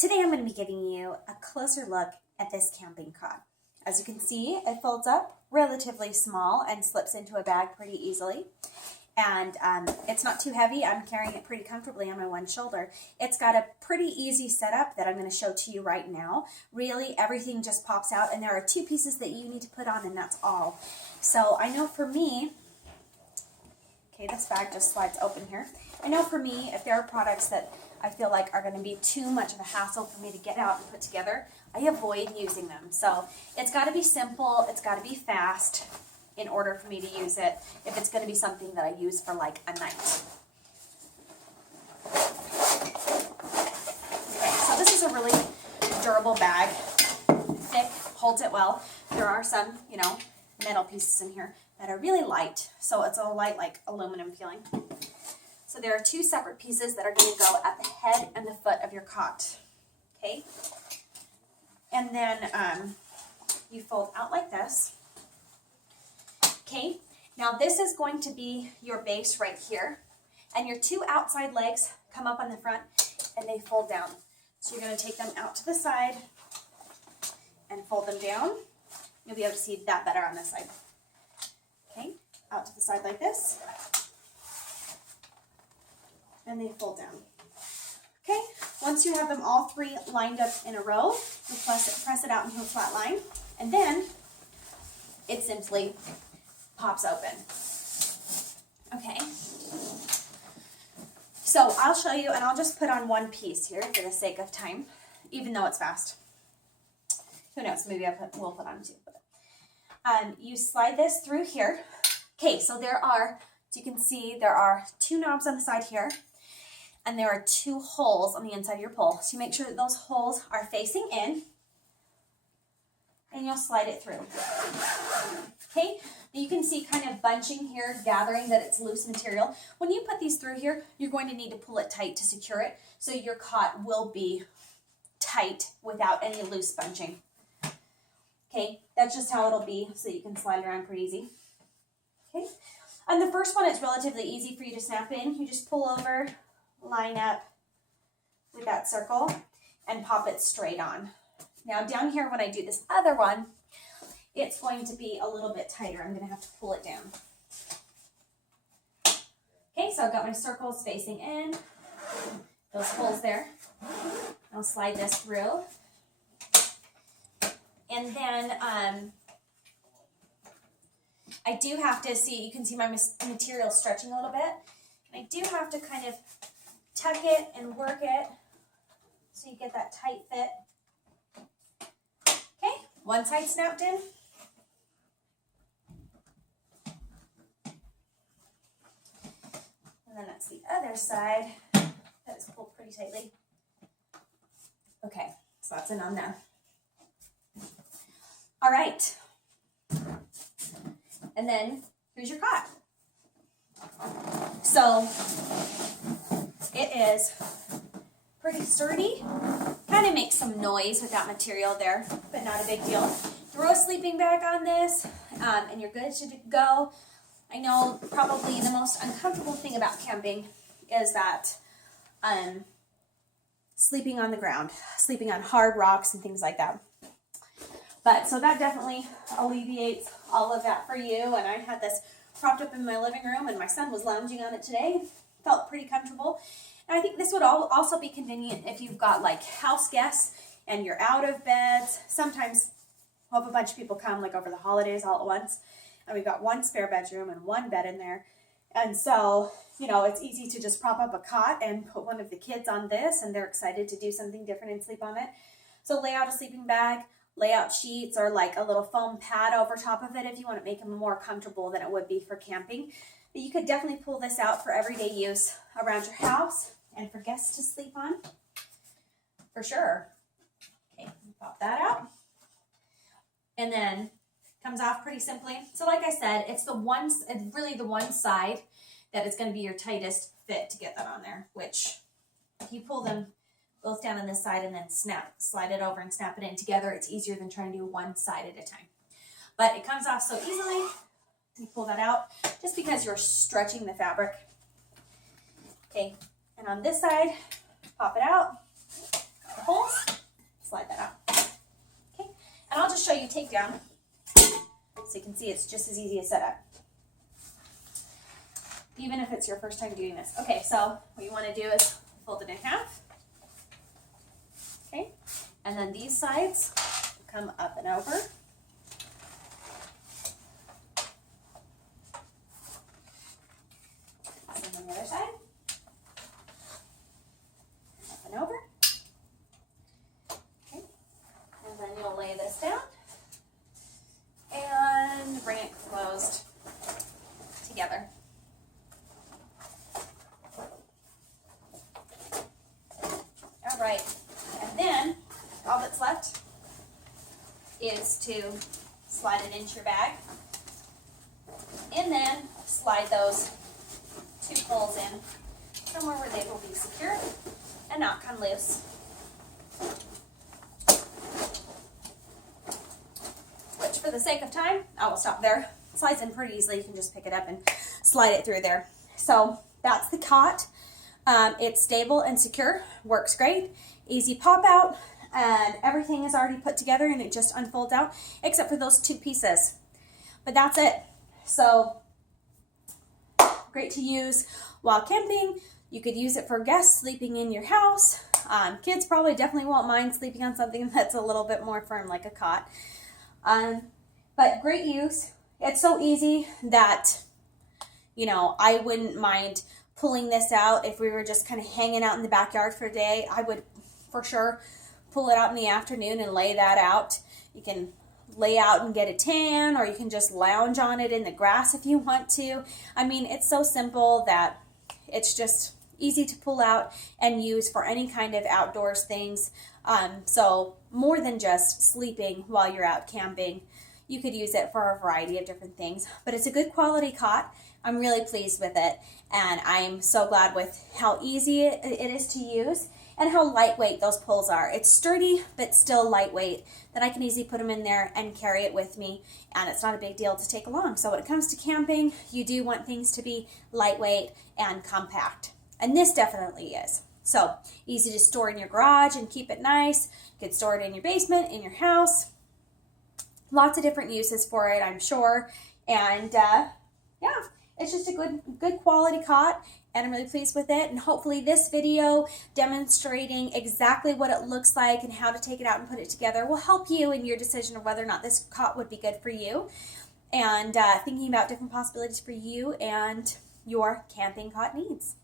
Today I'm going to be giving you a closer look at this camping cot. As you can see, it folds up relatively small and slips into a bag pretty easily. And it's not too heavy. I'm carrying it pretty comfortably on my one shoulder. It's got a pretty easy setup that I'm going to show to you right now. Really, everything just pops out, and there are two pieces that you need to put on, and that's all. So I know for me, okay, this bag just slides open here. I know for me, if there are products that I feel like are going to be too much of a hassle for me to get out and put together, I avoid using them. So it's got to be simple, it's got to be fast in order for me to use it if it's going to be something that I use for like a night. Okay, so this is a really durable bag, thick, holds it well. There are some, metal pieces in here that are really light, so it's all light like aluminum feeling. So there are two separate pieces that are going to go at the head and the foot of your cot, okay? And then you fold out like this, okay? Now this is going to be your base right here, and your two outside legs come up on the front and they fold down. So you're going to take them out to the side and fold them down. You'll be able to see that better on this side. Okay, out to the side like this. And they fold down. Okay, once you have them all three lined up in a row, you press it out into a flat line, and then it simply pops open. Okay, so I'll show you, and I'll just put on one piece here for the sake of time, even though it's fast. Who knows, maybe we'll put on two. You slide this through here. Okay, so there are, as you can see, there are two knobs on the side here, and there are two holes on the inside of your pole. So you make sure that those holes are facing in, and you'll slide it through. Okay, you can see kind of bunching here, gathering that it's loose material. When you put these through here, you're going to need to pull it tight to secure it, so your cot will be tight without any loose bunching. Okay, that's just how it'll be, so you can slide around pretty easy. Okay, and the first one, it's relatively easy for you to snap in. You just pull over, line up with that circle, and pop it straight on. Now down here, when I do this other one, it's going to be a little bit tighter. I'm going to have to pull it down. Okay, so I've got my circles facing in, those holes there. I'll slide this through. And then I do have to see, you can see my material stretching a little bit. And I do have to kind of tuck it and work it so you get that tight fit. Okay, one side snapped in. And then that's the other side that is pulled pretty tightly. Okay, so that's in on there. All right, and then here's your cot. So it is pretty sturdy, kind of makes some noise with that material there, but not a big deal. Throw a sleeping bag on this, and you're good to go. I know probably the most uncomfortable thing about camping is that sleeping on the ground, sleeping on hard rocks and things like that. But so that definitely alleviates all of that for you. And I had this propped up in my living room, and my son was lounging on it today. Felt pretty comfortable. And I think this would also be convenient if you've got like house guests and you're out of beds. Sometimes we'll have a bunch of people come like over the holidays all at once, and we've got one spare bedroom and one bed in there. And so, it's easy to just prop up a cot and put one of the kids on this, and they're excited to do something different and sleep on it. So lay out a sleeping bag, lay out sheets, or like a little foam pad over top of it if you want to make them more comfortable than it would be for camping. But you could definitely pull this out for everyday use around your house and for guests to sleep on, for sure. Okay, pop that out. And then comes off pretty simply. So like I said, it's really the one side that is going to be your tightest fit to get that on there, which if you pull them both down on this side and then slide it over and snap it in together, it's easier than trying to do one side at a time. But it comes off so easily. You pull that out just because you're stretching the fabric. Okay, and on this side, pop it out, got the holes, takedown so you can see it's just as easy to set up, even if it's your first time doing this. Okay, so what you want to do is fold it in half. Okay, and then these sides come up and over. Same on the other side. Up and over. Okay, and then you'll lay this down and bring it closed together. All right, and then all that's left is to slide it into your bag, and then slide those two poles in somewhere where they will be secure and not come loose. Which, for the sake of time, I will stop there. It slides in pretty easily. You can just pick it up and slide it through there. So that's the cot. It's stable and secure, works great, easy pop out, and everything is already put together and it just unfolds out except for those two pieces. But that's it. So great to use while camping. You could use it for guests sleeping in your house. Kids probably definitely won't mind sleeping on something that's a little bit more firm like a cot. But great use. It's so easy that, you know, I wouldn't mind pulling this out if we were just kind of hanging out in the backyard for a day. I would for sure pull it out in the afternoon and lay that out. You can lay out and get a tan, or you can just lounge on it in the grass if you want to. I mean, it's so simple that it's just easy to pull out and use for any kind of outdoors things. So more than just sleeping while you're out camping, you could use it for a variety of different things. But it's a good quality cot. I'm really pleased with it, and I'm so glad with how easy it is to use and how lightweight those poles are. It's sturdy, but still lightweight, that I can easily put them in there and carry it with me, and it's not a big deal to take along. So when it comes to camping, you do want things to be lightweight and compact, and this definitely is. So easy to store in your garage and keep it nice. You could store it in your basement, in your house. Lots of different uses for it, I'm sure. And yeah, it's just a good quality cot, and I'm really pleased with it. And hopefully this video demonstrating exactly what it looks like and how to take it out and put it together will help you in your decision of whether or not this cot would be good for you, and thinking about different possibilities for you and your camping cot needs.